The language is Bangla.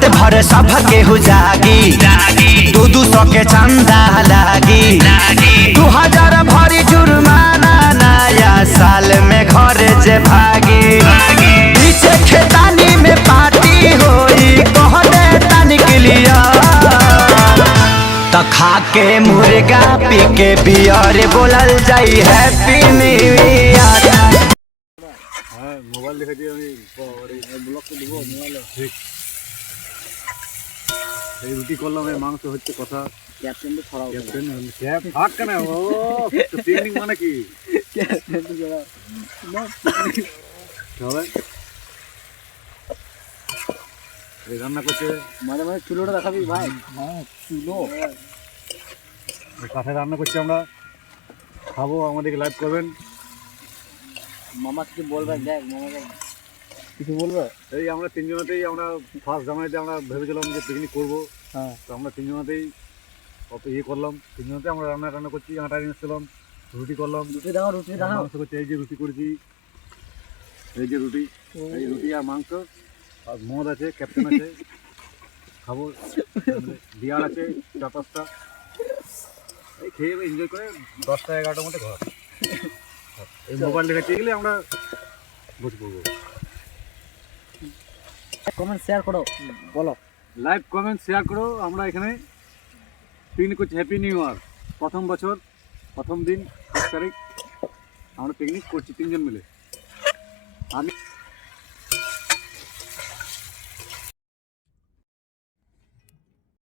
रात भर सब केहू जागी 200 के चंदा लागी 2000 भरी जुर्माना नया साल में घर जे भागी पीछे खेतानी में पार्टी होई कह दे तनिक लिया तो खा के मुर्गा पी के बियर बोलल जाई हैप्पी न्यू ईयर। मोबाइल देखा दिए ब्लॉग को দিব মোবাইলে ঠিক এই রুটি করলাম এই মাংস হচ্ছে কথা ক্যাপ্টেন তো ছড়াও ক্যাপ্টেন ক্যাপ হাত কেন ও তো পিকনিক মানে কি ক্যাপ্টেন তো জড়া না চলে এই রান্না করতে মানে মানে চুলোটা দেখাবি ভাই হ্যাঁ চুলো কাঠে রান্না করছি আমরা খাবো আমাদেরকে লাইভ করবেন মামা কিছু বলবেন দেখ মামা কিছু বলবে এই আমরা তিনজনেতেই আমরা ফার্স্ট জানুয়ারিতে আমরা ভেবেছিলাম যে পিকনিক করবো হ্যাঁ তো আমরা তিনজনেতেই কত ইয়ে করলাম তিনজনেতে আমরা রান্না করছি আটা নিয়েছিলাম রুটি করলাম রুটি দাও মাংস করছি এই যে রুটি করেছি এই যে রুটি এই রুটি আর মাংস আর মদ আছে ক্যাপ্টেন আছে খাবো বিয়ার আছে 4-5টা এই খেয়ে এনজয় করে 10টা 11টার মধ্যে ঘর এই মোবাইল দেখাতে গেলে আমরা বসে পড়বো কমেন্ট শেয়ার করো বলো লাইভ কমেন্ট শেয়ার করো আমরা এখানে পিকনিক করছি হ্যাপি নিউ ইয়ার প্রথম বছর প্রথম দিন 1 তারিখ আমরা পিকনিক করছি 3 জন মিলে।